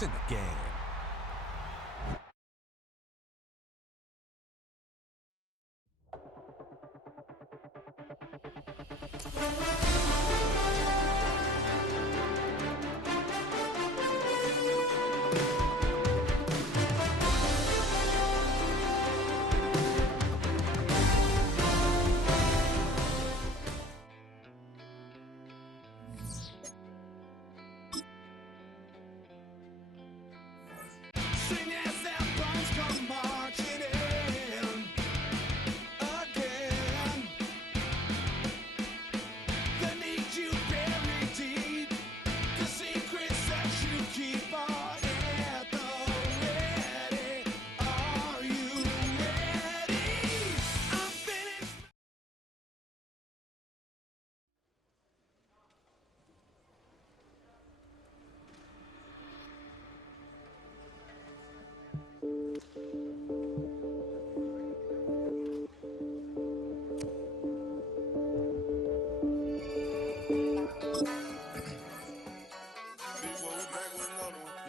to the game. Sing as their bones come marching in again. The need you bury deep, the secrets that you keep are at the ready. Are you ready? I'm finished.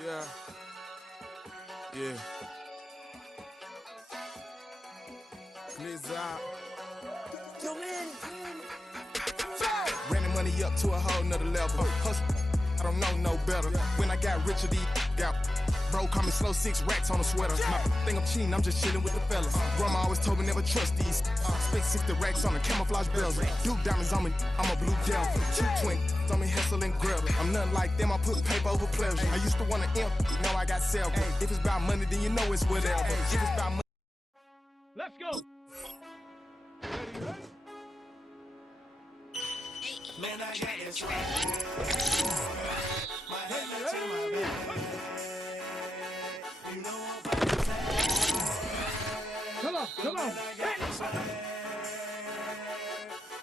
Yeah. Yeah. Glizz out. Yo, man. Ran the money up to a whole nother level. Hustle, I don't know no better. When I got richer, these got bro, call me slow 6 racks on a sweater. My think I'm cheating, I'm just chilling with the fellas. Grandma always told me never trust these. Spent 60 racks on the camouflage bells. Duke diamonds on me, I'm a blue gel. 2 twin on me, Hessel and Gretel. I'm nothing like them, I put paper over pleasure. I used to want to imp, now I got several. If it's about money, then you know it's whatever. If it's about money, Let's go. Man, I got this right. My head to my back. You know I'm about to say. Come on, come on.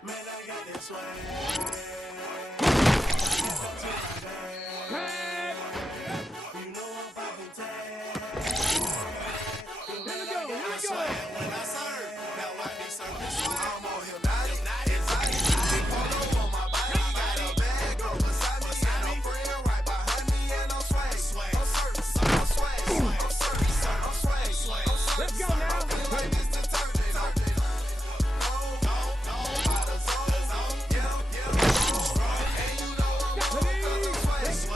Man, I got this way. You know I'm about to take. Here we go, here we go. When I serve, now I be serving sweat. I'm on hypnotic. Big photo on my body, got a bag on beside me. And I'm friend right behind me, and I'm swag. I'm certain, I'm swag. I'm certain, I'm swag. Let's go now. Like this detergent. Out of zone. And you know I'm on the swag.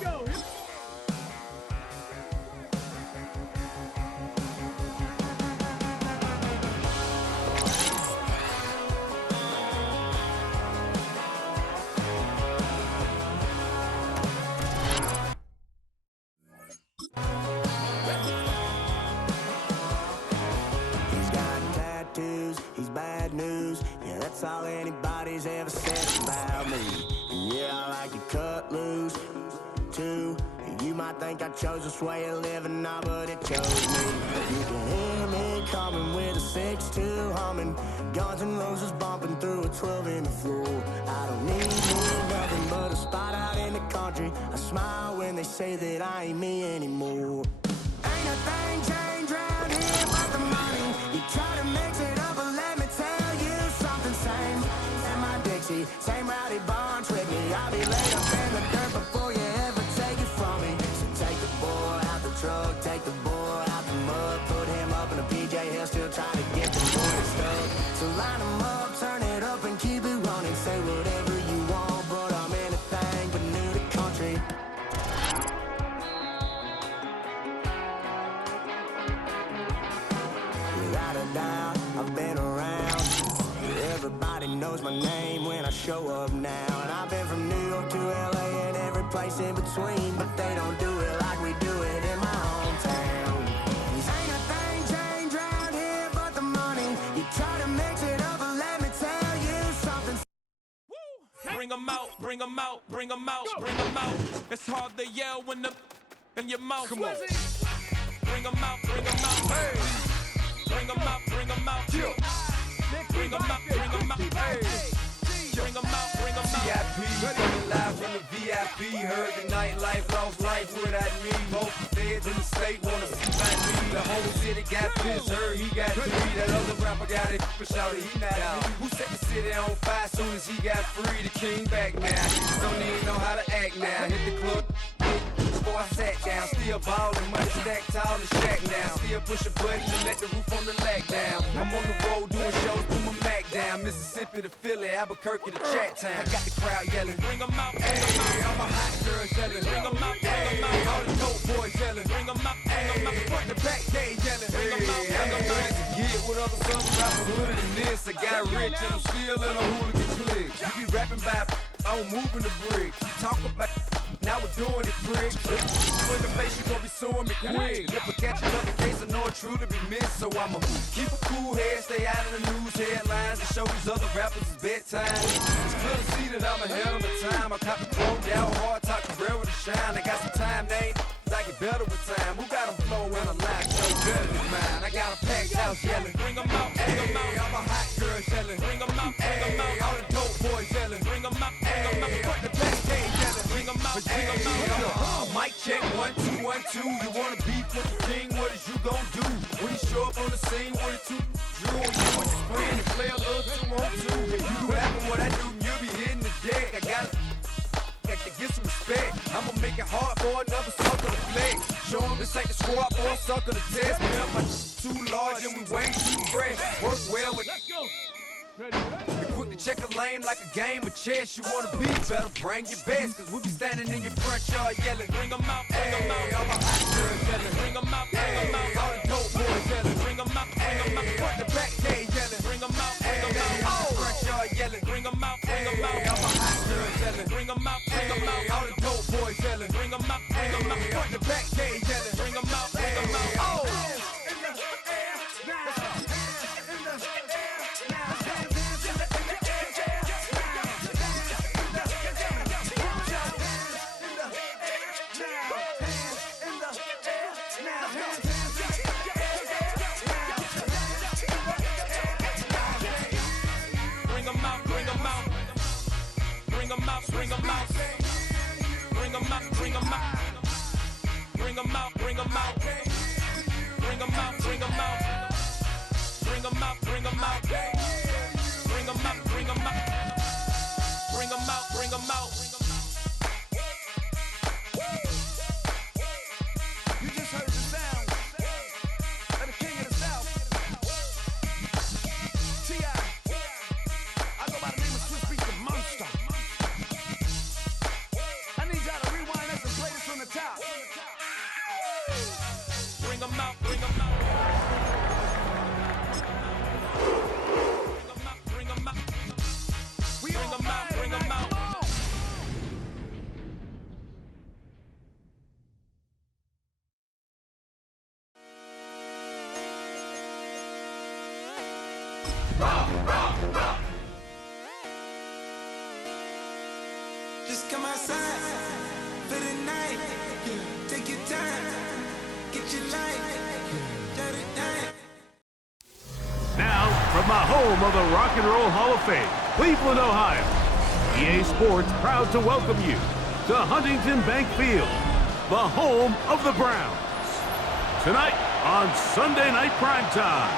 He's got tattoos, he's bad news. Yeah, that's all anybody's ever said about me. And yeah, I like to cut loose, too. You might think I chose this way of living now, but it chose me. You can hear me coming with a 6-2 humming, Guns N' Roses bumping through a 12 in the floor. I don't need nothing but a spot out in the country. I smile when they say that I ain't me anymore. Ain't a thing changed round here but the money. You try to mix it up, but let me tell you something. Same in my Dixie, same rowdy barn trick me. I'll be laid up in the dirt before you ever take it from me. So take the boy out the truck, take the boy out the mud, put him up in a PJ, he'll still try to get the boy stuck. So line him up, turn it up and keep it running. Say whatever you want, but I'm anything but new to country. Without a doubt, I've been around. Everybody knows my name when I show up now. And I've been from New York to LA and every place in between, but they don't do it like we do it in my hometown. Ain't a thing changed round here but the money. You try to mix it up, but let me tell you something. Bring 'em out, bring 'em out, bring 'em out, bring 'em out. It's hard to yell when the in your mouth. Come on. Bring 'em out, bring 'em out. Hey. Bring 'em out, bring 'em out. Yeah. Bring 'em out, bring 'em out. Hey. Bring 'em out, bring 'em out. VIP, coming live from the VIP. Heard the nightlife, lost life without me. Most feds in the state wanna see my me. The whole city got pissed, heard he got three. That other rapper got it, but shouted he not out. Who set the city on fire soon as he got free? The king back now. Don't even know how to act now. Hit the club before I sat down. Still ballin', money stacked tall and shack now. Still push a button and let the roof on the lag down. I'm on the road doing shows, put my Mac down. Mississippi to Philly, Albuquerque to Chat Town. I got the crowd yelling, bring 'em out, bring 'em out. All my hot girls yelling, bring 'em out, bring 'em out. All the dope boys yelling, bring 'em out, bring 'em out. Front the back gate yelling, bring 'em out, bring 'em out. To get with other southern rappers hooded than this. I got rich and I'm still in a hooligan clique. You be rapping by, I'm moving the bricks. You talk about, now we're doing it, bricks. In the face, you gon' be suing me quick. If I catch another case, I know it's true to be missed. So I'ma keep a cool head, stay out of the news headlines, and show these other rappers it's bedtime. It's clear to see that I'm ahead of my time. I caught the thrown down hard, talk career to shine. I got some time, they ain't I get better with time. Who got a flow and a life so better than mine? I got a packed house yelling, bring 'em out, bring 'em out. All my hot girls yelling, bring 'em out, bring 'em out. All the dope boys yelling, bring 'em out, bring 'em out. Front the back gate yelling, bring 'em out, bring 'em out. Mic check, 1 2 1 2. You wanna beef with the king? What is you gon' do when he show up on the scene? 1 2 drew on you and you scream and play a little 2 on 2. If you rapping what I do, you'll be hitting the deck. I gotta get some respect. I'ma make it hard for another sucker to flex. Show him this ain't the squad for a sucker to test. Me up my too large and we way too fresh. Work well with. Be quick to check a lane like a game of chess. You wanna be better, bring your best. Cause we be standing in your front yard yelling, bring 'em out, bring 'em out. All my hot girls yelling, bring 'em out, bring 'em out. All the dope boys yelling, bring 'em out, bring 'em out. Front the back gate yelling, bring 'em out, bring 'em out. All the front yard yelling, bring 'em out, bring 'em out. All my hot girls yelling, bring 'em out, bring 'em out. All the dope boys yelling, bring 'em out, bring 'em out. Front the back gate yelling, bring 'em out, bring 'em out. Oh! Bring 'em out, bring 'em out. Bring 'em out, bring 'em out. Bring 'em out, bring 'em out. Bring 'em out, bring 'em out. Bring 'em out, bring 'em out. Bring 'em out, bring 'em out. Bring 'em out, bring 'em out. Bring 'em out, bring 'em out. You just heard the sound of the king of the south. T.I. I go by the name of Swiss Beats the Monster. I need y'all to rewind this and play this Just come outside for the night. Take your time, get your life, let it down. Now, from the home of the Rock and Roll Hall of Fame, Cleveland, Ohio, EA Sports proud to welcome you to Huntington Bank Field, the home of the Browns. Tonight on Sunday Night Primetime,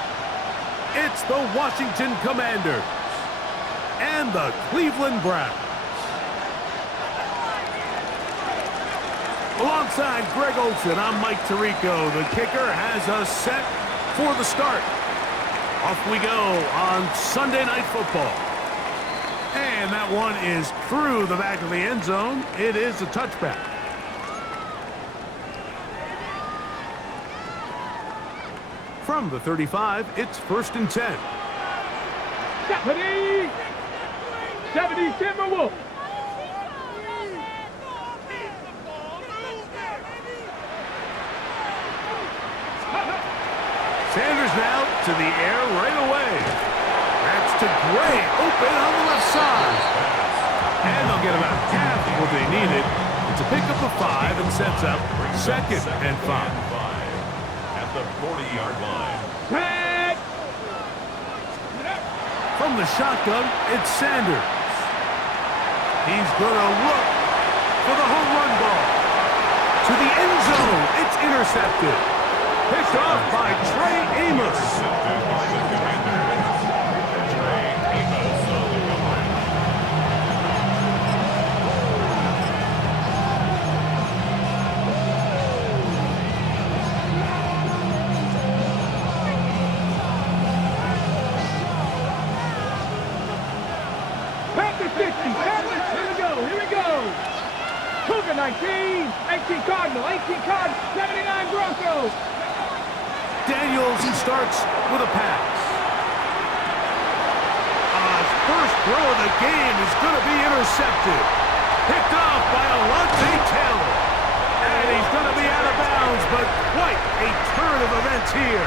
it's the Washington Commanders and the Cleveland Browns. Alongside Greg Olson, I'm Mike Tirico. The kicker has us set for the start. Off we go on Sunday Night Football. And that one is through the back of the end zone. It is a touchback. From the 35, it's 1st and 10. 70 Timberwolves. Sanders now to the air right away. That's to Gray, open on the left side. And they'll get about half what they needed. It's a pickup of 5 and sets up 2nd and 5. At the 40-yard line. Tag. From the shotgun, it's Sanders. He's going to look for the home run ball. To the end zone, it's intercepted. Picked off by Trey Amos. Panthers 50. Panthers. Here we go. Cougar 19. 18 Cardinal. 18 Cardinal. 79 Broncos. Daniels starts with a pass. His first throw of the game is going to be intercepted. Picked off by Alontae Taylor. And he's going to be out of bounds, but quite a turn of events here.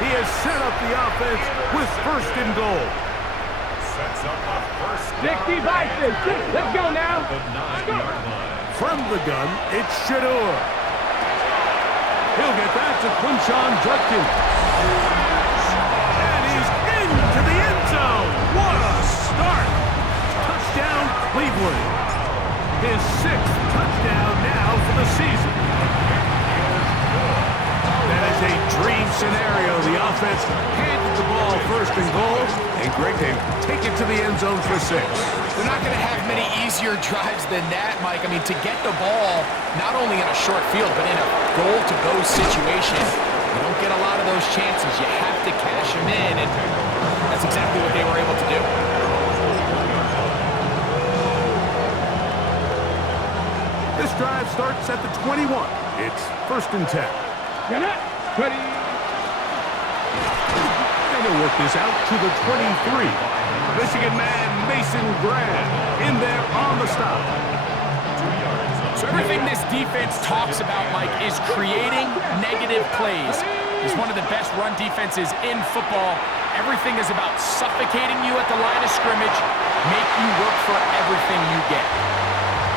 He has set up the offense with 1st and goal. Sets up a first 60 Bison. Let's go now. the 9-yard line. From the gun, it's Shador. He'll get that to Quinshon Judkins. And he's into the end zone. What a start. Touchdown, Cleveland. His 6th touchdown now for the season. That is a dream scenario. The offense handed the ball 1st and goal. And Greg, they take it to the end zone for 6. They're not going to have many easier drives than that, Mike. I mean, to get the ball, not only in a short field, but in a goal-to-go situation, you don't get a lot of those chances. You have to cash them in, and that's exactly what they were able to do. This drive starts at the 21. It's 1st and 10. Ready. And he'll work this out to the 23. Michigan man Mason Graham in there on the stop. So everything this defense talks about, Mike, is creating negative plays. It's one of the best run defenses in football. Everything is about suffocating you at the line of scrimmage, make you work for everything you get.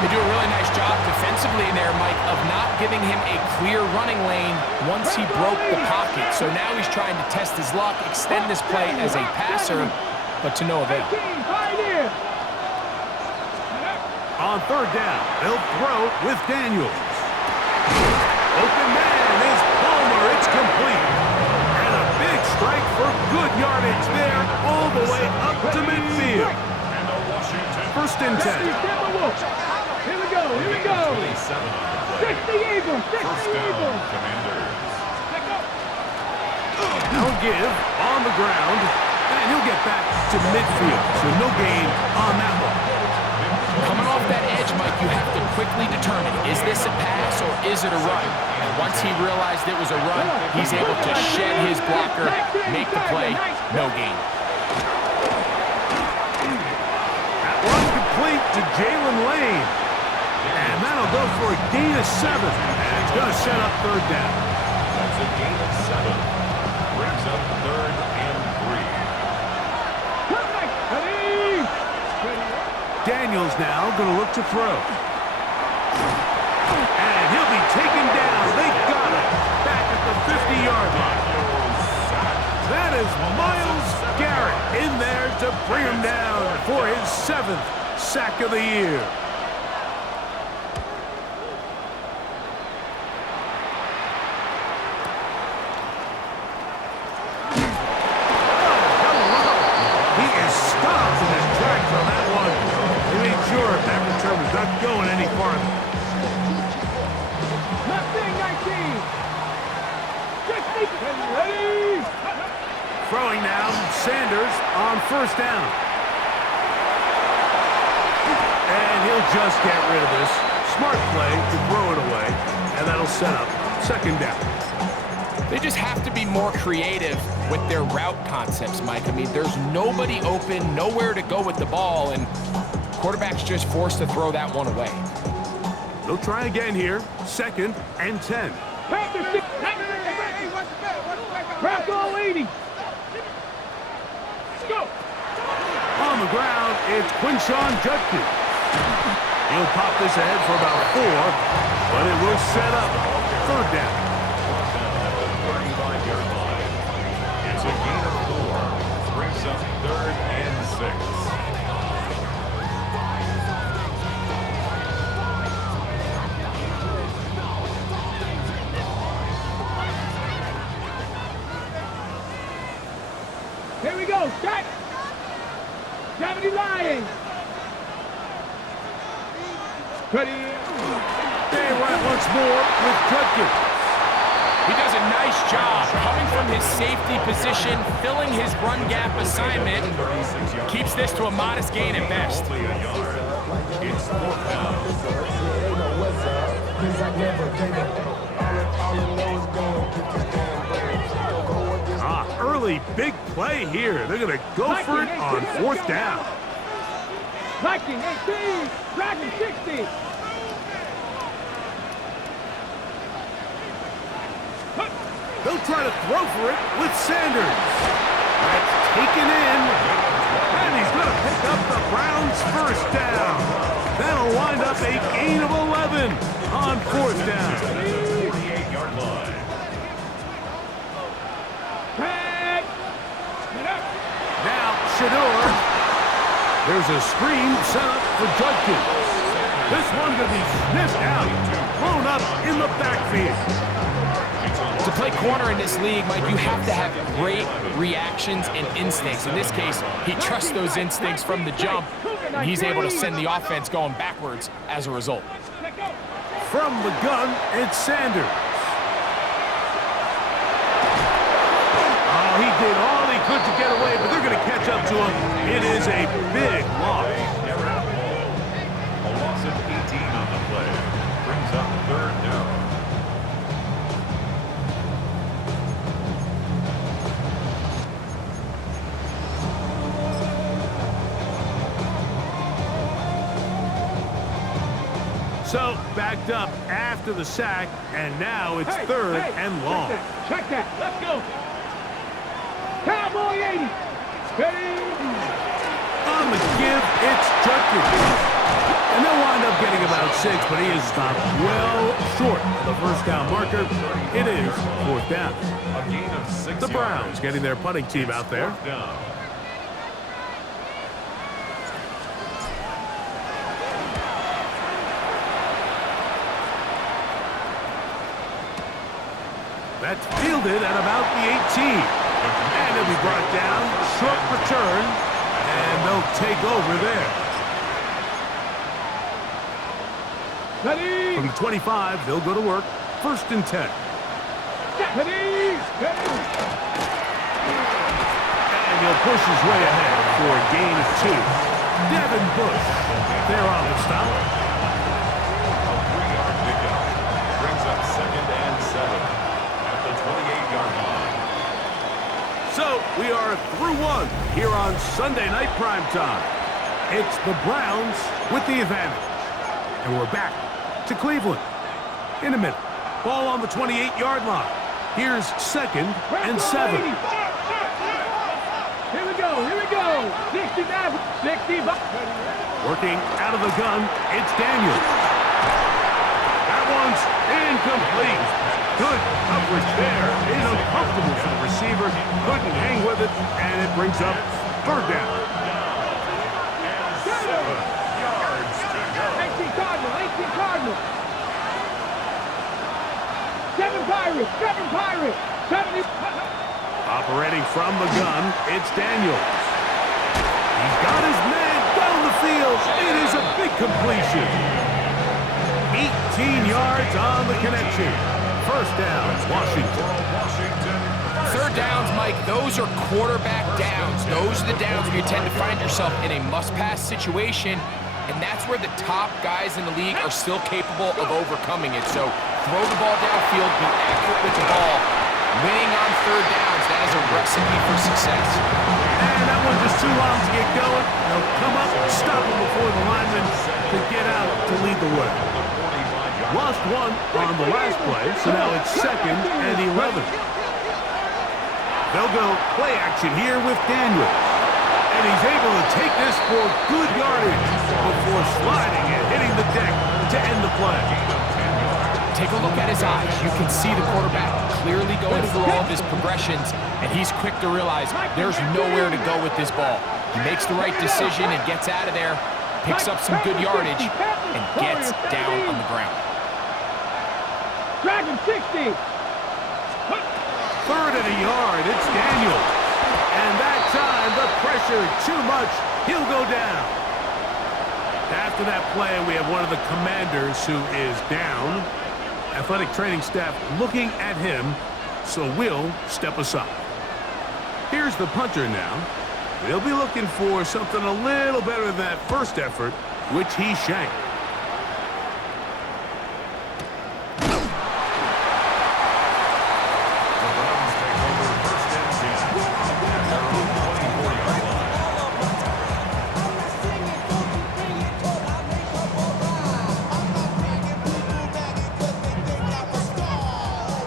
They do a really nice job defensively in there, Mike, of not giving him a clear running lane once he broke the pocket. So now he's trying to test his luck, extend this play as a passer, but to no avail. On 3rd down, they'll throw with Daniels. Open man is Palmer. It's complete. And a big strike for good yardage there all the way up to midfield. 1st and 10. Here we go. 60 Eagles. 60 Eagles. Now give on the ground, and he'll get back to midfield. So no gain on that one. Coming off that edge, Mike, you have to quickly determine, is this a pass or is it a run? And once he realized it was a run, he's able to shed his blocker, make the play, no gain. That one complete to Jalen Lane. And that'll go for a gain of 7. And it's going to set up 3rd down. That's a gain of 7. Brings up 3rd and 3. Daniels now going to look to throw. And he'll be taken down. They got him back at the 50-yard line. That is Myles Garrett in there to bring him down for his 7th sack of the year. Going any farther. Left wing 19. Ready. Throwing now, Sanders on first down. And he'll just get rid of this. Smart play to throw it away, and that'll set up second down. They just have to be more creative with their route concepts, Mike. I mean, there's nobody open, nowhere to go with the ball, and quarterback's just forced to throw that one away. They'll try again here. 2nd and 10. Crack all 80. Let's go. On the ground, it's Quinshawn Judkins. He'll pop this ahead for about 4, but it will set up third down. 35-yard line. It's a gain of 4. Brings up 3rd and 6. Here we go, shot! 70 Lions! Ready? They run it once more with Judkins. He does a nice job coming from his safety position, filling his run gap assignment, keeps this to a modest gain at best. Only a yard. It's 4th down. Early big play here. They're going to go for it on 4th down. Viking 18, Dragon 60. They'll try to throw for it with Sanders. That's taken in. And he's going to pick up the Browns' first down. That'll wind up a gain of 11 on 4th down. 48-yard line. Now, Shador. There's a screen set up for Judkins. This one going to be sniffed out, thrown up in the backfield. To play corner in this league, Mike, you have to have great reactions and instincts. In this case, he trusts those instincts from the jump, and he's able to send the offense going backwards as a result. From the gun, it's Sanders. Oh, he did all he could to get away, but they're going to catch up to him. It is a big loss. A loss of 18 on the play. Brings up 3rd down. So, backed up after the sack, and now it's 3rd and long. Check that. Let's go. Cowboy 80. Ready? On the give, it's Judkins. And they'll wind up getting about 6, but he is stopped well short of the first down marker. It is 4th down. A gain of 6 The Browns getting their punting team out there. down. That's fielded at about the 18. And it'll be brought down, short return, and they'll take over there. Ready? From the 25, they'll go to work. 1st and 10. Ready? And he'll push his way ahead for a gain of 2. Devin Bush, they're on the stop. A 3-yard pickup. Brings up 2nd and 7 at the 28-yard line. So we are through 1 here on Sunday Night Primetime. It's the Browns with the advantage. And we're back to Cleveland in a minute. Ball on the 28-yard line. Here's 2nd and 7. Here we go. Here we go. 69, 65. Working out of the gun, it's Daniels. That one's incomplete. Good coverage there. It's uncomfortable for the receiver. Couldn't hang with it, and it brings up third down. 18 Cardinal, 18 Cardinal. 7 Pirates, 7 Pirates. 70. Operating from the gun, it's Daniels. He's got his man down the field. It is a big completion. 18 yards on the connection. First down, Washington. Third downs, Mike, those are quarterback downs. Those are the downs where you tend to find yourself in a must-pass situation, and that's where the top guys in the league are still capable of overcoming it. So throw the ball downfield, be accurate with the ball. Winning on third downs, that is a recipe for success. And that one just too long to get going. They'll come up and stop him before the lineman can get out to lead the way. Lost one on the last play, so now it's 2nd and 11. They'll go play action here with Daniels. And he's able to take this for good yardage before sliding and hitting the deck to end the play. Take a look at his eyes. You can see the quarterback clearly going through all of his progressions, and he's quick to realize there's nowhere to go with this ball. He makes the right decision and gets out of there, picks up some good yardage, and gets down on the ground. Dragon 60. 3rd and a yard, it's Daniels. And that time, the pressure too much. He'll go down. After that play, we have one of the commanders who is down. Athletic training staff looking at him, so we'll step aside. Here's the punter now. They'll be looking for something a little better than that first effort, which he shanked.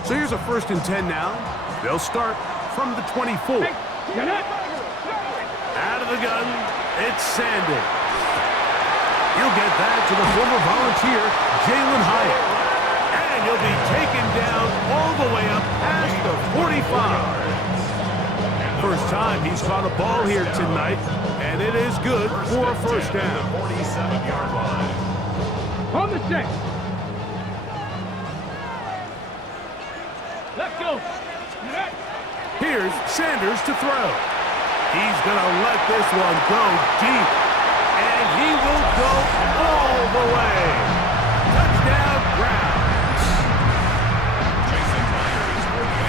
So here's a 1st and 10 now. They'll start from the 24. Out of the gun, it's Sanders. He'll get that to the former volunteer, Jalen Hyatt. And he'll be taken down all the way up past the 45. First time he's caught a ball here tonight, and it is good for a first down. 47-yard line. On the set. Let's go. Here's Sanders to throw. He's going to let this one go deep. And he will go all the way. Touchdown, Browns.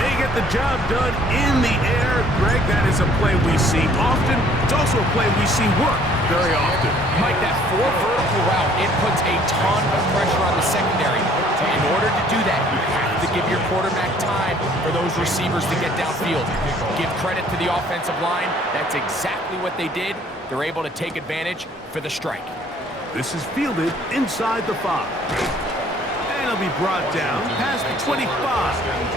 They get the job done in the air. Greg, that is a play we see often. It's also a play we see work very often. Mike, that 4 vertical route, it puts a ton of pressure on the secondary. In order to do that, you have to give your quarterback time for those receivers to get downfield. Give credit to the offensive line. That's exactly what they did. They're able to take advantage for the strike. This is fielded inside the 5. And it'll be brought down past the 25.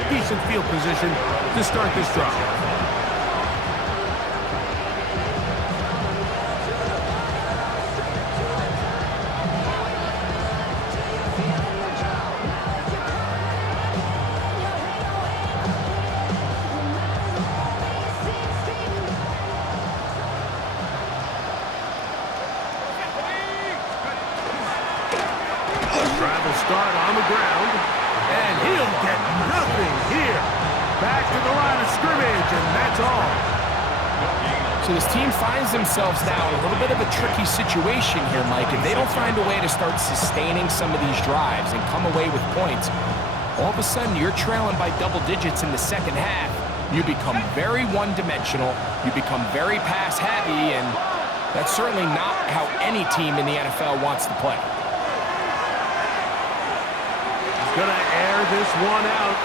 Decent field position to start this drive. Start on the ground, and he'll get nothing here. Back to the line of scrimmage, and that's all. So this team finds themselves now in a little bit of a tricky situation here, Mike. If they don't find a way to start sustaining some of these drives and come away with points, all of a sudden you're trailing by double digits in the second half. You become very one-dimensional. You become very pass-heavy, and that's certainly not how any team in the NFL wants to play. Gonna air this one out.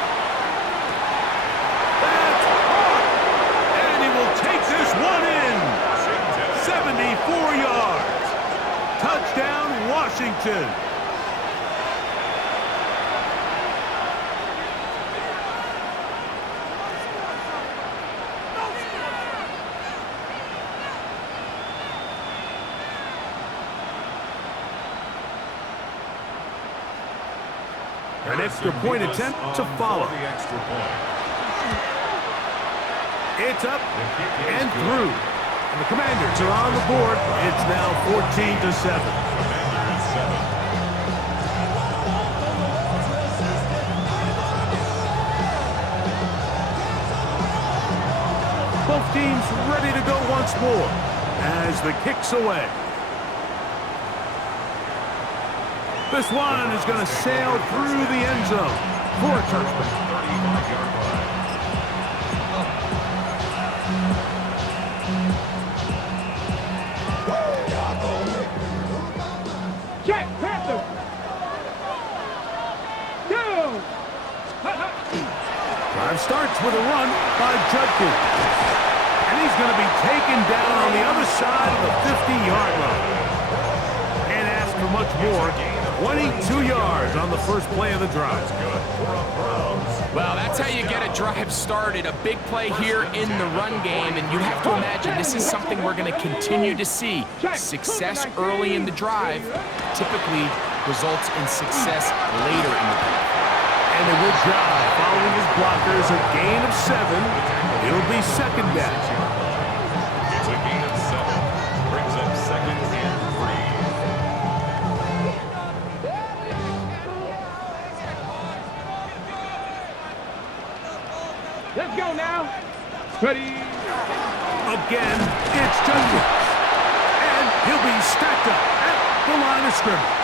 That's caught! And he will take this one in. 74 yards. Touchdown, Washington. An extra point attempt to follow. The extra point. It's up and through. And the Commanders are on the board. It's now 14-7. Commanders 7. Both teams ready to go once more as the kick's away. This one is going to sail through the end zone for a touchback. 35-yard line. Check, Panther. Two. Drive starts with a run by Judkins. And he's going to be taken down on the other side of the 50-yard line. Can't ask for much more. 22 yards on the first play of the drive. Well, that's how you get a drive started. A big play here in the run game, and you have to imagine this is something we're going to continue to see. Success early in the drive typically results in success later in the drive. And a good job following his blockers. A gain of 7. It'll be second down. It's a gain of 7. Brings up second and 3. Let's go now. Ready. Again, it's Judkins. And he'll be stacked up at the line of scrimmage.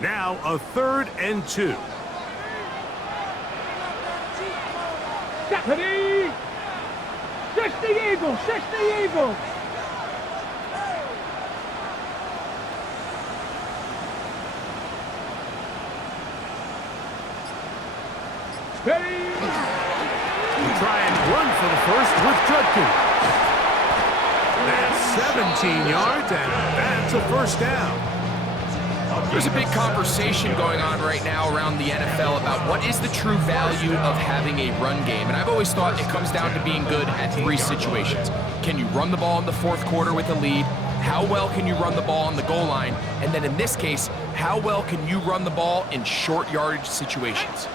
Now a 3rd and 2. Ready. 60 Eagles. 60 Eagles. Ready. Try and run for the first with Judkins. That's 17 yards, and that's a first down. There's a big conversation going on right now around the NFL about what is the true value of having a run game. And I've always thought it comes down to being good at 3 situations. Can you run the ball in the 4th quarter with a lead? How well can you run the ball on the goal line? And then in this case, how well can you run the ball in short yardage situations?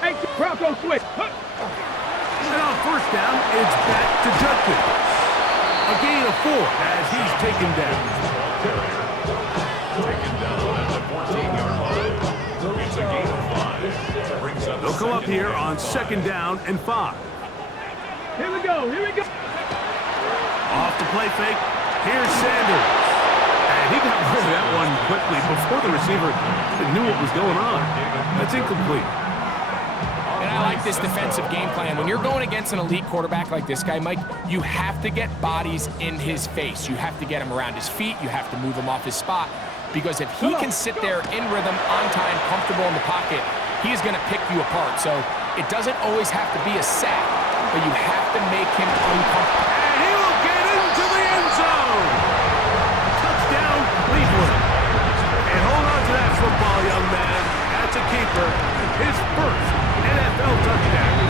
Hey, Bronco switch. And on first down, it's back to Judkins. A gain of 4 as he's taken down. Taken down at the 14-yard line. It's a gain of 5. Brings up They'll come up here on 2nd down and 5. Here we go. Here we go. Off the play fake. Here's Sanders. And he got rid of that one quickly before the receiver knew what was going on. That's incomplete. And I like this defensive game plan. When you're going against an elite quarterback like this guy, Mike, you have to get bodies in his face. You have to get him around his feet. You have to move him off his spot. Because if he can sit there in rhythm, on time, comfortable in the pocket, he's going to pick you apart. So it doesn't always have to be a sack, but you have to make him uncomfortable. And he will get into the end zone. Touchdown, Cleveland. And hold on to that football, young man. That's a keeper. His first NFL touchdown.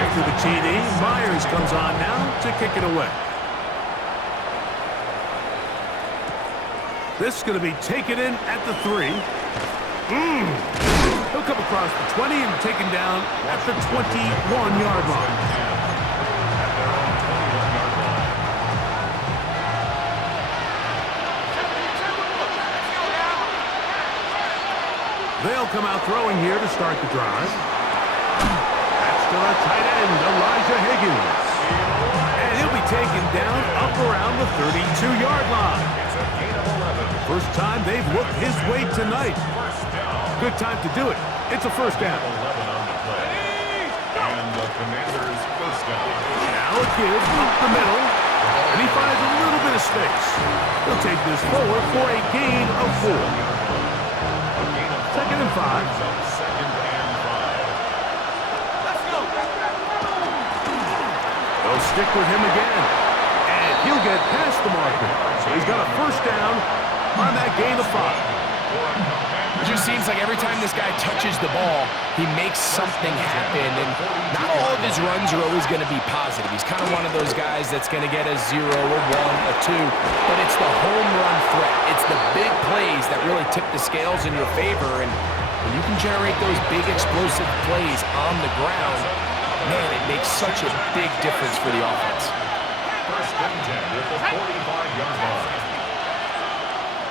After the TD, Myers comes on now to kick it away. This is going to be taken in at the 3. He'll come across the 20 and taken down at the 21-yard line. They'll come out throwing here to start the drive. That's to the tight end, Elijah Higgins. And he'll be taken down up around the 32-yard line. First time they've looked his way tonight. Good time to do it. It's a first down. 11 on the play. And the Commanders' first down. Now a give up the middle. And he finds a little bit of space. He'll take this forward for a gain of 4. Second and 5. Second and 5. stick with him again. And he'll get past the marker. So he's got a first down on that gain of 5. It just seems like every time this guy touches the ball, he makes something happen, and not all of his runs are always going to be positive. He's kind of one of those guys that's going to get a 0, a 1, a 2, but it's the home run threat. It's the big plays that really tip the scales in your favor, and when you can generate those big explosive plays on the ground, man, it makes such a big difference for the offense. First and 10 at the 45-yard line.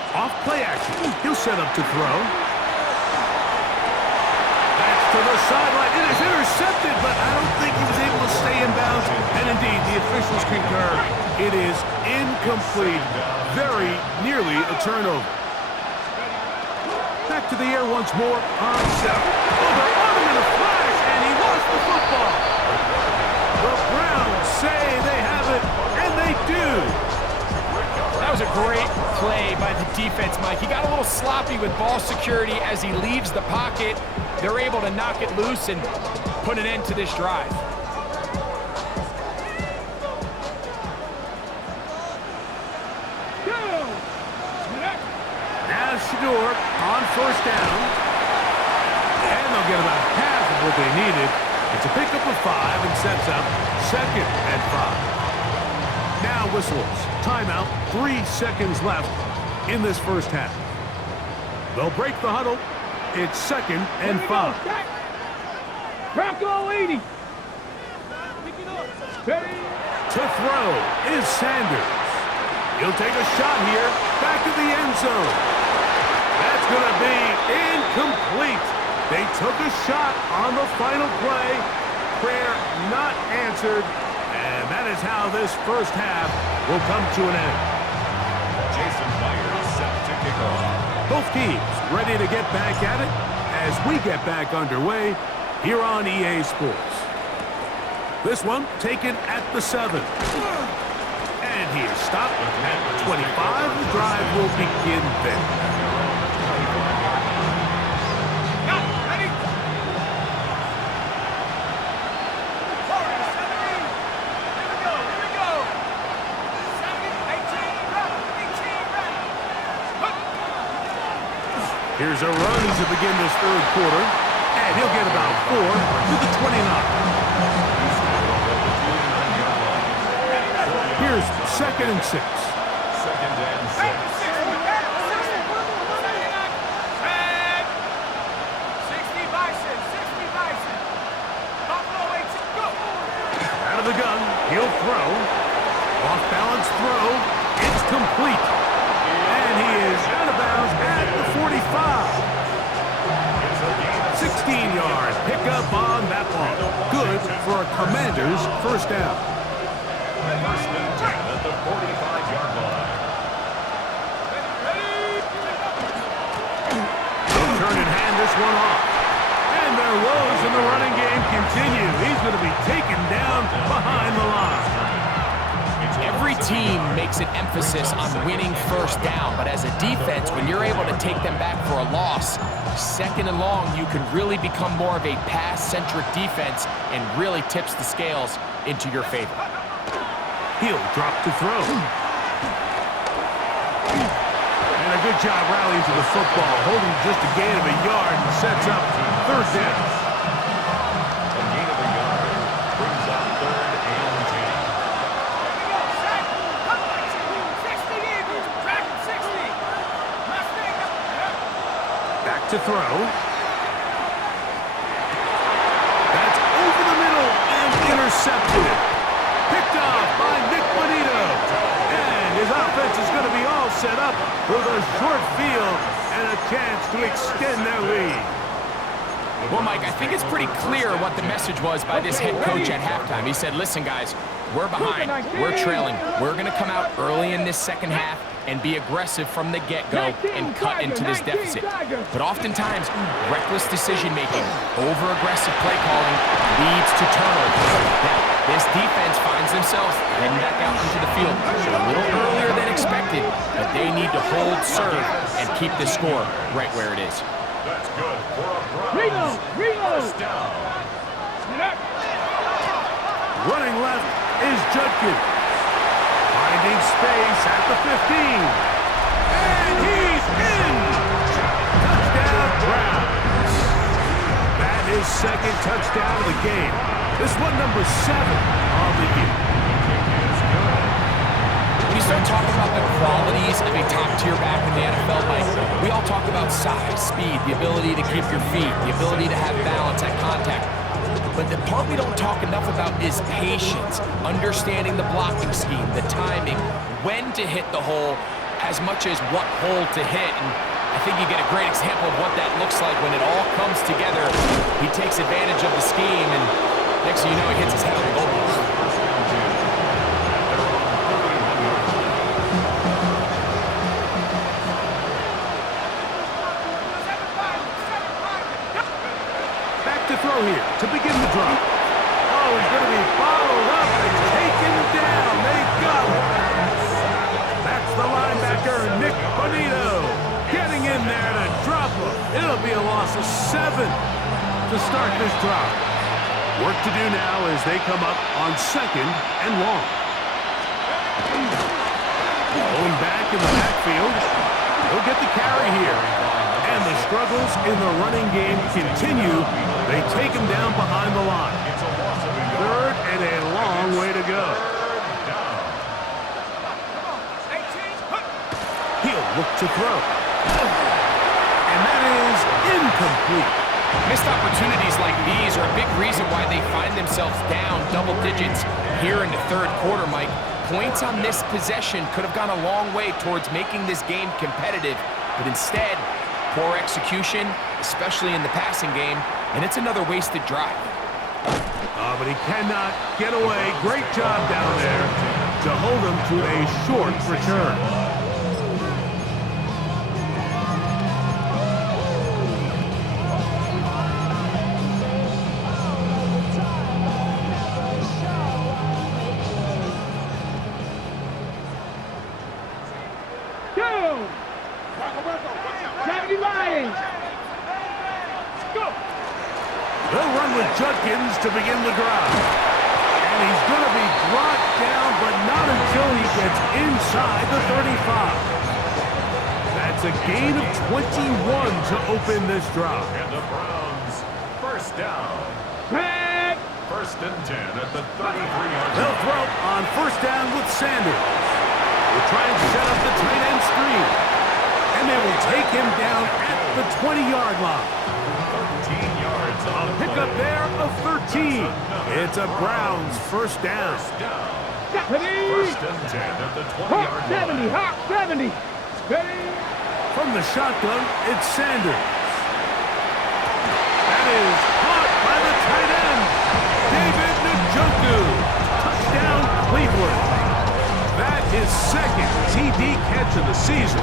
Off play action. He'll set up to throw. That's to the sideline. It is intercepted, but I don't think he was able to stay in bounds. And indeed, the officials concur. It is incomplete. Very nearly a turnover. Back to the air once more. On set. Oh, they're on him in a flash, and he lost the football. The Browns say they have it, and they do. That was a great play by the defense, Mike. He got a little sloppy with ball security as he leaves the pocket. They're able to knock it loose and put an end to this drive. Now Shador on first down. And they'll get about half of what they needed. It's a pickup of 5 and sets up 2nd and 5. Now whistles. Timeout. 3 seconds left in this first half. They'll break the huddle. It's 2nd and 5. Bronco 80. To throw is Sanders. He'll take a shot here. Back to the end zone. That's going to be incomplete. They took a shot on the final play. Prayer not answered. And that is how this first half will come to an end. Jason Myers set to kick off. Both teams ready to get back at it as we get back underway here on EA Sports. This one taken at the 7. And he is stopped at 25. The drive will begin then. Here's a run to begin this third quarter, and he'll get about 4 to the 29. Here's 2nd and 6. 2nd and 6. Out of the gun, he'll throw. Off balance throw. It's complete. And he is out of bounds at the 45. 16-yard pickup on that ball. Good for a Commander's first down. First and 10 at the 45-yard line. They'll turn and hand this one off. And their woes in the running game continue. He's going to be taken down behind the line. Every team makes an emphasis on winning first down, but as a defense, when you're able to take them back for a loss, 2nd and long, you can really become more of a pass-centric defense and really tips the scales into your favor. He'll drop to throw. And a good job rallying to the football, holding just a gain of a yard and sets up 3rd down. A gain of a yard brings up 3rd and 10. Back to throw. That's over the middle and intercepted. Picked off by Nick Bonito. And his offense is going to be all set up with a short field and a chance to extend their lead. Well, Mike, I think it's pretty clear what the message was by this head coach at halftime. He said, listen, guys, we're behind. We're trailing. We're going to come out early in this second half and be aggressive from the get-go and cut into this deficit. But oftentimes, reckless decision-making, over-aggressive play calling leads to turnovers. Now, this defense finds themselves heading back out into the field a little earlier than expected, but they need to hold serve and keep the score right where it is. That's good for a Browns. Reload! First down. Running left is Judkins. Finding space at the 15. And he's in! Touchdown, Browns. That is second touchdown of the game. This one number 7 on the year. When you start talking about the qualities of a top-tier back in the NFL, Mike, we all talk about size, speed, the ability to keep your feet, the ability to have balance at contact. But the part we don't talk enough about is patience, understanding the blocking scheme, the timing, when to hit the hole, as much as what hole to hit. And I think you get a great example of what that looks like when it all comes together. He takes advantage of the scheme, and next thing you know, he hits his head on the goal post. Throw here to begin the drop. Oh, he's going to be followed up and taken down. They got him. That's the linebacker, Nick Bonito, getting in there to drop him. It'll be a loss of 7 to start this drop. Work to do now as they come up on 2nd and long. Going back in the backfield. He'll get the carry here. And the struggles in the running game continue. They take him down behind the line. 3rd and a long way to go. He'll look to throw. And that is incomplete. Missed opportunities like these are a big reason why they find themselves down double digits here in the 3rd quarter, Mike. Points on this possession could have gone a long way towards making this game competitive, but instead, poor execution, especially in the passing game, and it's another wasted drive. But he cannot get away. Great job down there to hold him to a short return. They'll run with Judkins to begin the drive. And he's going to be brought down, but not until he gets inside the 35. That's a gain of 21 to open this drive. And the Browns, first down. Back. 1st and 10 at the 33-yard line. They'll throw on 1st down with Sanders. They'll try and set up the tight end screen. And they will take him down at the 20-yard line. 13 yards on the Pick up there of 13. It's a Browns 1st down. 1st and 10 at the 20-yard line. 70, hot 70. Steady. From the shotgun, it's Sanders. That is caught by the tight end, David Njoku. Touchdown, Cleveland. That is 2nd TD catch of the season.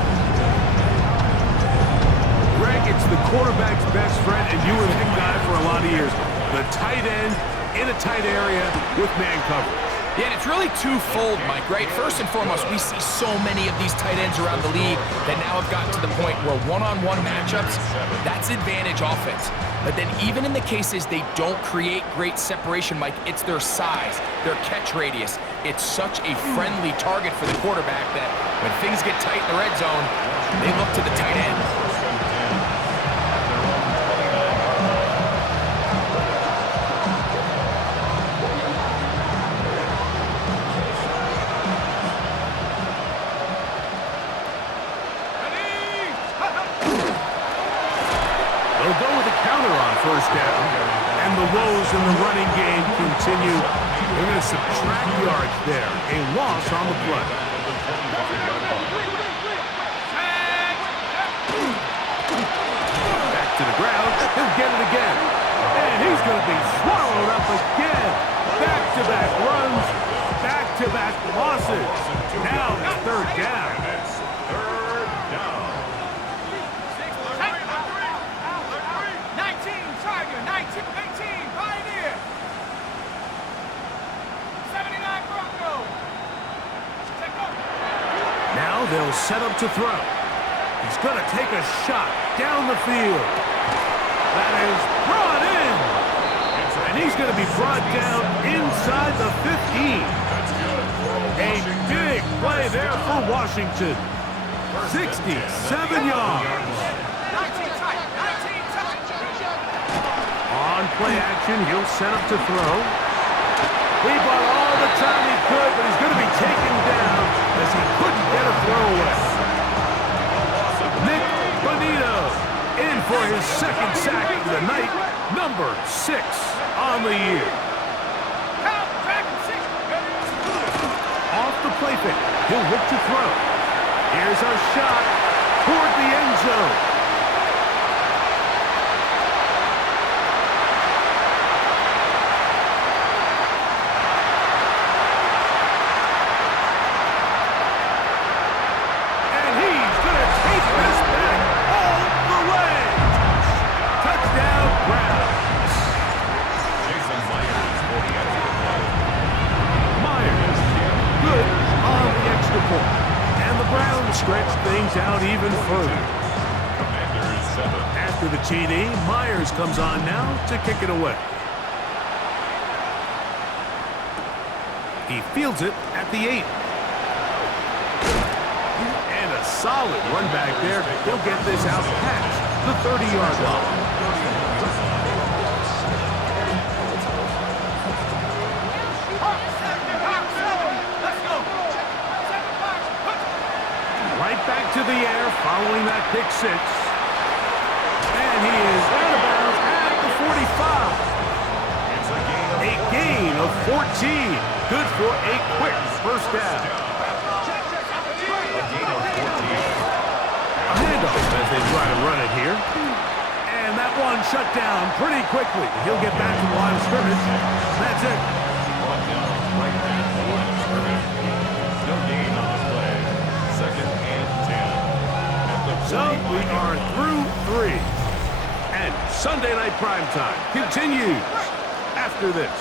Greg, it's the quarterback's best friend, and you were that guy for a lot of years. The tight end in a tight area with man coverage. Yeah, and it's really twofold, Mike, right? First and foremost, we see so many of these tight ends around the league that now have gotten to the point where one-on-one matchups, that's advantage offense. But then even in the cases they don't create great separation, Mike, it's their size, their catch radius. It's such a friendly target for the quarterback that when things get tight in the red zone, they look to the tight end. They'll go with a counter on 1st down, and the woes in the running game continue. They're going to subtract yards there. A loss on the play. Back to the ground. He'll get it again. And he's going to be swallowed up again. Back-to-back runs, back-to-back losses. Now it's 3rd down. It's 3rd down. 19, Tiger. 19, 18, Pioneer. 79, Bronco. Now they'll set up to throw. He's going to take a shot down the field. That is brought in. And He's going to be brought down inside the 15. A big play there for Washington. 67 yards. On play action, he'll set up to throw. He bought all the time he could, but he's going to be taken down as he couldn't get a throw away. Nick Bonito in for his second sack of the night, number 6 on the year. Off the play fake, he'll look to throw. Here's a shot toward the end zone. And he's going to take this back all the way. Touchdown, Browns. Jason Myers for the extra point. Myers, good on the extra point. And the Browns stretch things out even further. Commanders 7. After the TD, Myers comes on now to kick it away. He fields it at the 8. And a solid run back there. He'll get this out past the 30-yard line. Right back to the air following that pick 6. And he is out of bounds at the 45. It's a A gain gain of 14. Good for a quick first down. A handoff as they try to run it here. And that one shut down pretty quickly. He'll get back to the line of scrimmage. That's it. brought down right at the line of scrimmage. No gain on the play. 2nd and 10. At the So we are through 3. And Sunday Night Primetime continues after this.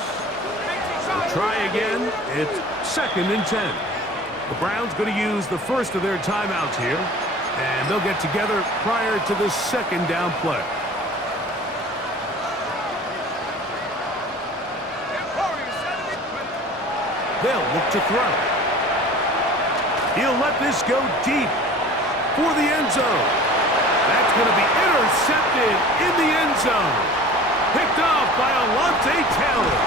We'll try again. It's 2nd and 10. The Browns going to use the first of their timeouts here. And they'll get together prior to the 2nd down play. They'll look to throw. He'll let this go deep for the end zone. That's going to be intercepted in the end zone. Picked off by Alontae Taylor.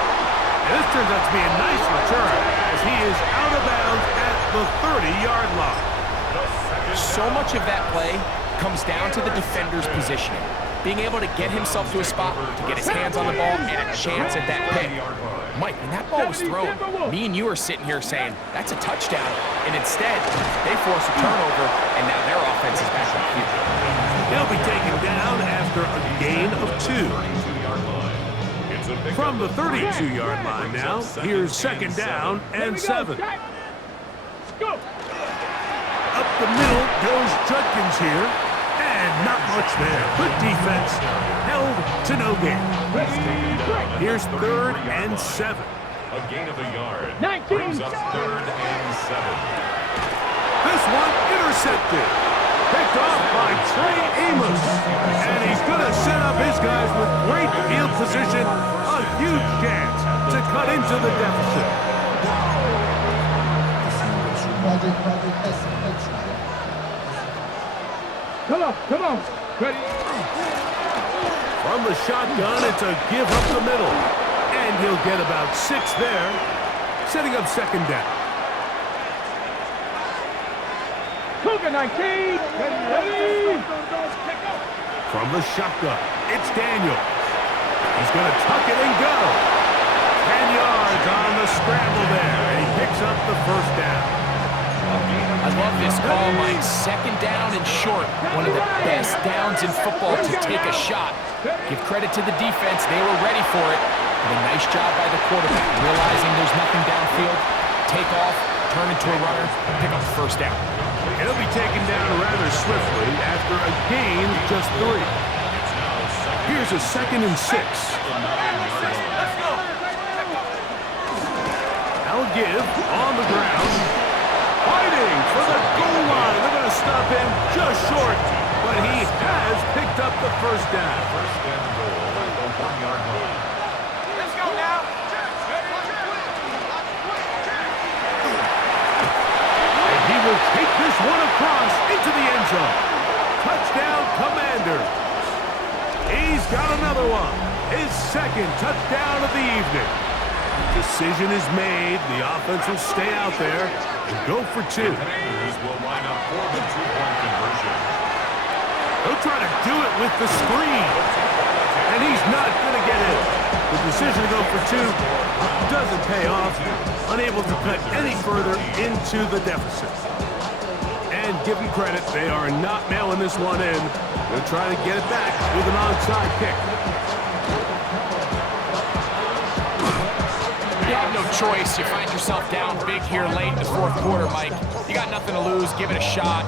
And this turns out to be a nice return as he is out of bounds at the 30-yard line. So much of that play comes down to the defender's positioning. Being able to get himself to a spot, to get his hands on the ball, and a chance at that pick. Mike, when that ball was thrown, me and you are sitting here saying, that's a touchdown. And instead, they force a turnover, and now their offense is back on the field. He'll be taken down after a gain of 2. From the 32-yard line now, here's 2nd down and 7. Up the middle goes Judkins here. And not much there. Good defense. Held to no gain. Here's 3rd and 7. A gain of a yard. 19. Brings up 3rd and 7. This one intercepted. Picked off by Trey Amos. And he's going to set up his guys with great field position. A huge chance to cut into the deficit. Come on. Ready? From the shotgun, it's a give up the middle. And he'll get about 6 there, setting up 2nd down. Cougar 19. Ready? From the shotgun, it's Daniel. He's going to tuck it and go. 10 yards on the scramble there, and he picks up the first down. I love this call, Mike. 2nd down and short. One of the best downs in football to take a shot. Give credit to the defense. They were ready for it. But a nice job by the quarterback, realizing there's nothing downfield. Take off, turn into a runner, pick up the first down. He'll be taken down rather swiftly after a gain of just 3. Here's a 2nd and 6. Now give on the ground. Fighting for the goal line. They're going to stop him just short, but he has picked up the first down. 1st and goal at the 1-yard line. one across into the end zone. Touchdown, Commander. He's got another one. His second touchdown of the evening. Decision is made. The offense will stay out there and go for two. Commanders will line up for the two-point conversion. He'll try to do it with the screen. And he's not going to get it. The decision to go for two doesn't pay off. Unable to cut any further into the deficit. And give them credit, they are not mailing this one in. They'll try to get it back with an onside kick. You have no choice. You find yourself down big here late in the fourth quarter, Mike. You got nothing to lose. Give it a shot.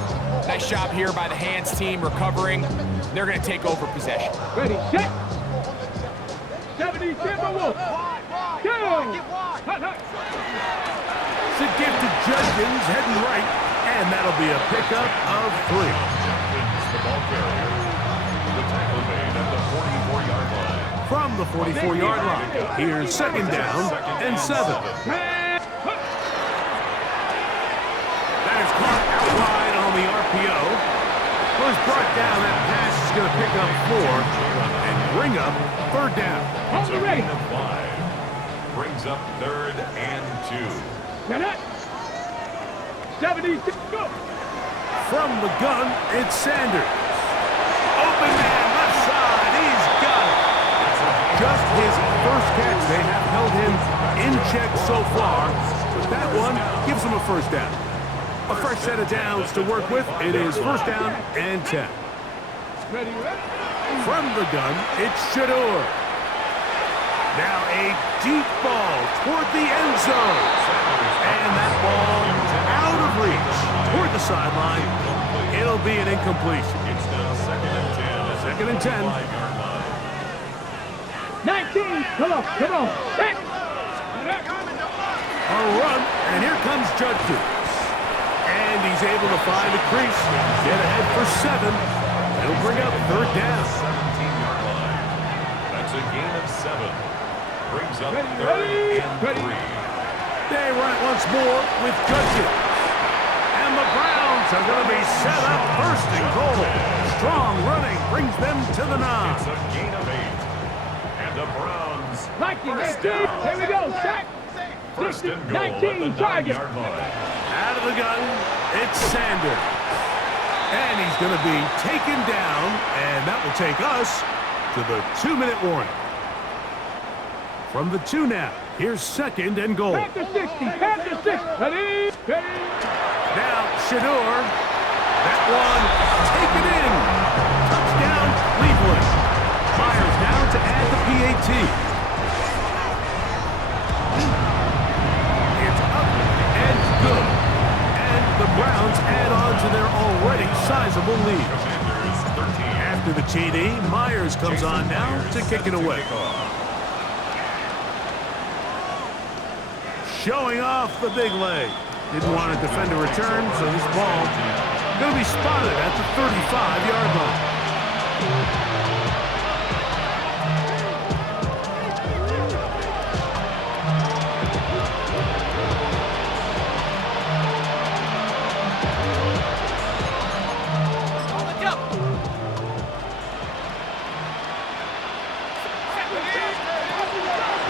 Nice job here by the hands team recovering. They're going to take over possession. Ready, set. 70 Timberwolves. Go. Hut, hut. It's a gift to Judkins heading right, and that'll be a pickup of 3. Jenkins, the ball carrier. The tackle made at the 44-yard line. From the 44-yard line, here's second down and 7. That is caught out wide on the RPO. Was brought down. That pass is going to pick up 4 and bring up third down. On the ready. 5 brings up 3rd and 2. Get it. 70 go. From the gun, it's Sanders. Open man, left side. He's got it. Just his first catch. They have held him in check so far, but that one gives him a first down. A fresh set of downs to work with. It is first down and 10. Ready, ready. From the gun, it's Shador. Now a deep ball toward the end zone. And that ball out of reach toward the sideline. It'll be an incompletion. It's now 2nd and 10. Second and 10. 5-yard line. 19. Come on, come on. Set. A run, and here comes Judkins. And he's able to find a crease, get ahead for 7. He'll bring up third down. 17-yard line. That's a gain of 7. Brings up Ready, 3rd and 3. They run it once more with Judkins. And the Browns are going to be set up first and goal. Strong running brings them to the 9. It's a gain of 8. And the Browns Like it, first 19. down. Here we go. Set. First and goal 19 at the target. 9-yard line. Out of the gun, it's Sanders. And he's going to be taken down, and that will take us to the 2-minute warning. From the 2 now, here's second and goal. Panther 60. Panther 60. Ready. Ready. Now, Shador. That one taken in. Touchdown, Cleveland. Myers now to add the PAT. It's up and good. And the Browns add on to their already sizable lead. Commanders 13. After the TD, Myers comes on now to kick it away. Showing off the big leg. Didn't want to defend a return, so this ball going to be spotted at the 35-yard line.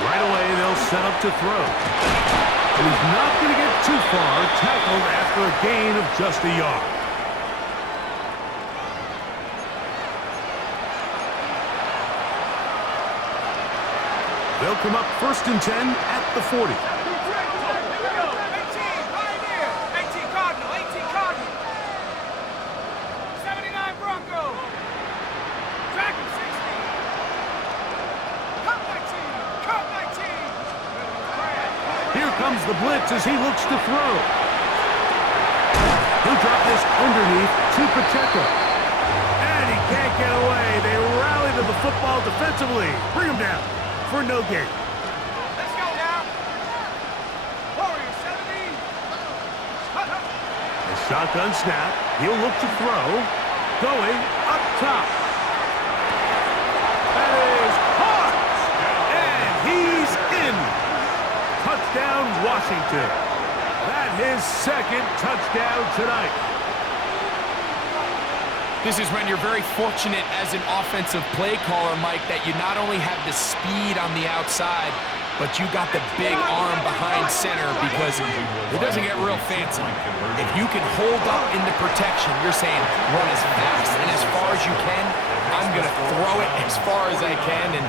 Right away, they'll set up to throw. And he's not going to get too far, tackled after a gain of just a yard. They'll come up first and 10 at the 40. Here comes the blitz as he looks to throw. He'll drop this underneath to Pacheco. And he can't get away. They rally to the football defensively. Bring him down for no gain. Let's go now. Warrior 70. A shotgun snap. He'll look to throw. Going up top. That is caught. And he's in. Touchdown, Washington. That his second touchdown tonight. This is when you're very fortunate as an offensive play caller, Mike, that you not only have the speed on the outside, but you got the big arm behind center because it doesn't get real fancy. If you can hold up in the protection, you're saying run as fast and as far as you can. I'm going to throw it as far as I can, and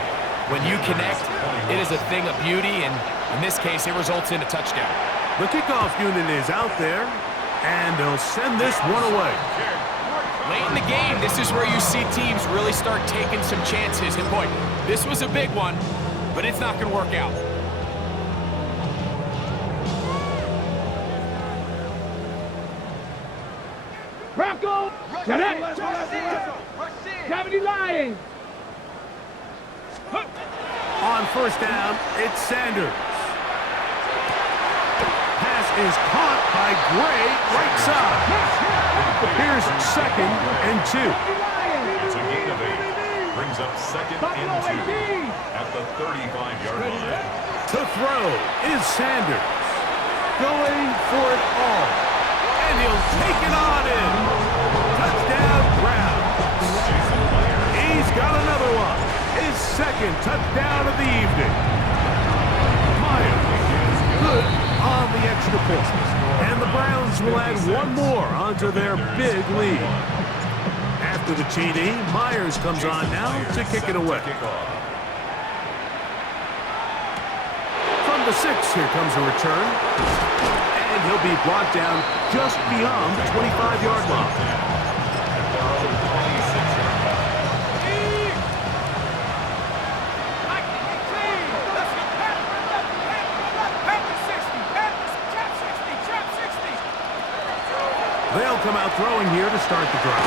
when you connect, it is a thing of beauty, and in this case, it results in a touchdown. The kickoff unit is out there, and they'll send this one away. Late in the game, this is where you see teams really start taking some chances. And boy, this was a big one, but it's not going to work out. Bronco, connect. 70 Lions. On first down, it's Sanders. Pass is caught by Gray, right side. Here's 2nd and 2. It's a gain of 8. Brings up 2nd and 2 at the 35-yard line. To throw is Sanders. Going for it all. And he'll take it on in. Touchdown, Brown. He's got another one. His 2nd touchdown of the evening. Myers, good on the extra point. And the Browns will add one more onto their big lead. After the TD, Myers comes on now to kick it away. From the 6, here comes a return. And he'll be brought down just beyond the 25-yard line. They'll come out throwing here to start the drive.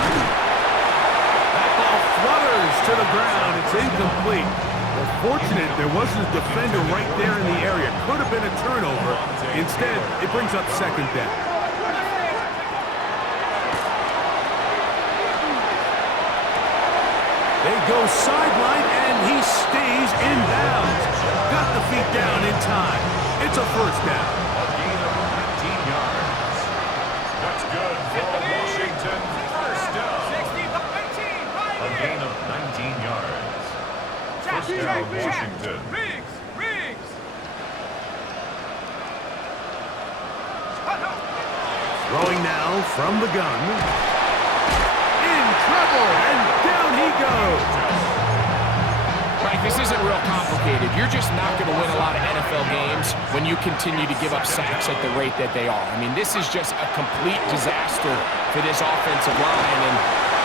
That ball flutters to the ground. It's incomplete. Well, fortunate there wasn't a defender right there in the area. Could have been a turnover. Instead, it brings up 2nd down. They go sideline, and he stays in bounds. Got the feet down in time. It's a first down. A gain of 19 yards. That's good for Washington. First down. A gain of 19 yards. First down, Washington. Throwing now from the gun. In trouble, and down he goes. Right, this isn't real complicated. You're just not going to win a lot of NFL games when you continue to give up sacks at the rate that they are. I mean, this is just a complete disaster for this offensive line, and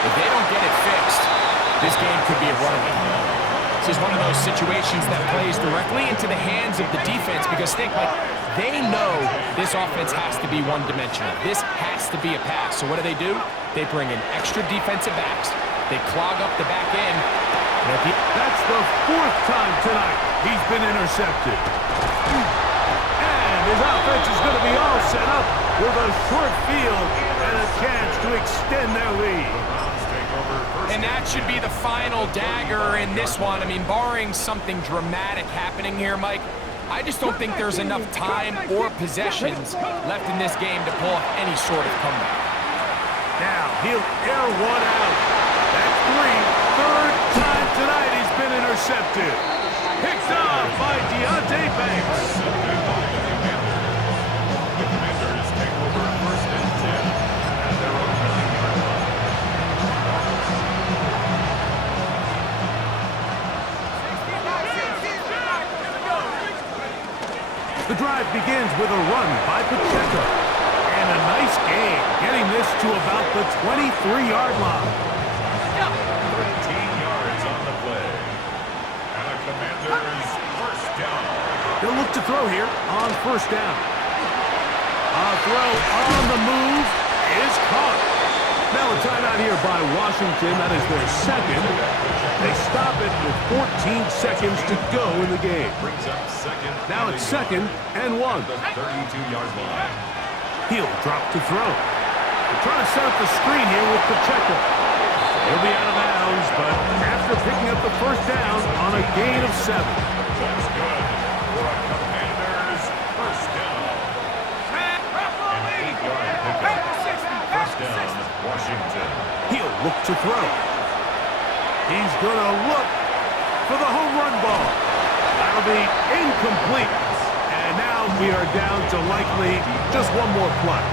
if they don't get it fixed, this game could be a runaway. This is one of those situations that plays directly into the hands of the defense because think, like, they know this offense has to be one-dimensional. This has to be a pass. So what do? They bring in extra defensive backs. They clog up the back end. That's the 4th time tonight he's been intercepted. And his offense is going to be all set up with a short field and a chance to extend their lead. And that should be the final dagger in this one. I mean, barring something dramatic happening here, Mike, I just don't think there's enough time or possessions left in this game to pull off any sort of comeback. Now, he'll air one out. That's 3. 3rd time tonight he's been intercepted. Picked off by Deontay Banks. The Commanders take over 1st and 10 at their own 9-yard line. The drive begins with a run by Pacheco. And a nice game, getting this to about the 23-yard line. 13 yards on the play. And the Commanders first down. They'll look to throw here on first down. A throw on the move is caught. Now a timeout here by Washington. That is their 2nd. They stop it with 14 seconds to go in the game. Brings up 2nd. Now it's 2nd and 1. The 32-yard line. He'll drop to throw. They're trying to set up the screen here with Pacheco. He'll be out of bounds, but after picking up the first down on a gain of 7. That's good for a Commanders first down. An 8-yard pickup. First down, Washington. He'll look to throw. He's going to look for the home run ball. That'll be incomplete. And now we are down to likely just one more play.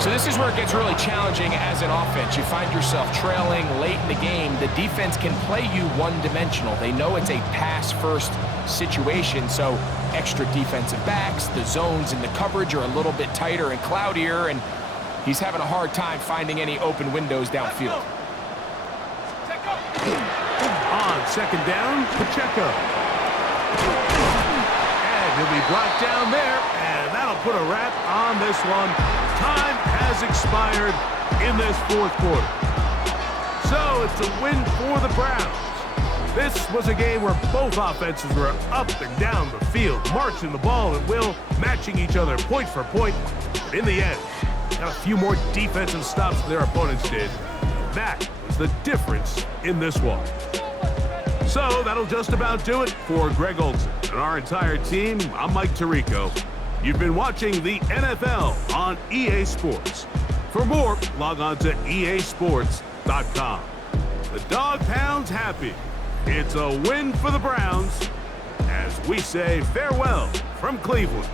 So this is where it gets really challenging as an offense. You find yourself trailing late in the game. The defense can play you one-dimensional. They know it's a pass-first situation, so extra defensive backs, the zones in the coverage are a little bit tighter and cloudier, and he's having a hard time finding any open windows downfield. On second down, Pacheco. And he'll be brought down there, and that'll put a wrap on this one. Time has expired in this fourth quarter. So it's a win for the Browns. This was a game where both offenses were up and down the field, marching the ball at will, matching each other point for point. But in the end, got a few more defensive stops than their opponents did. That was the difference in this one. So that'll just about do it for Greg Olson and our entire team. I'm Mike Tirico. You've been watching the NFL on EA Sports. For more, log on to easports.com. The Dog Pound's happy. It's a win for the Browns as we say farewell from Cleveland.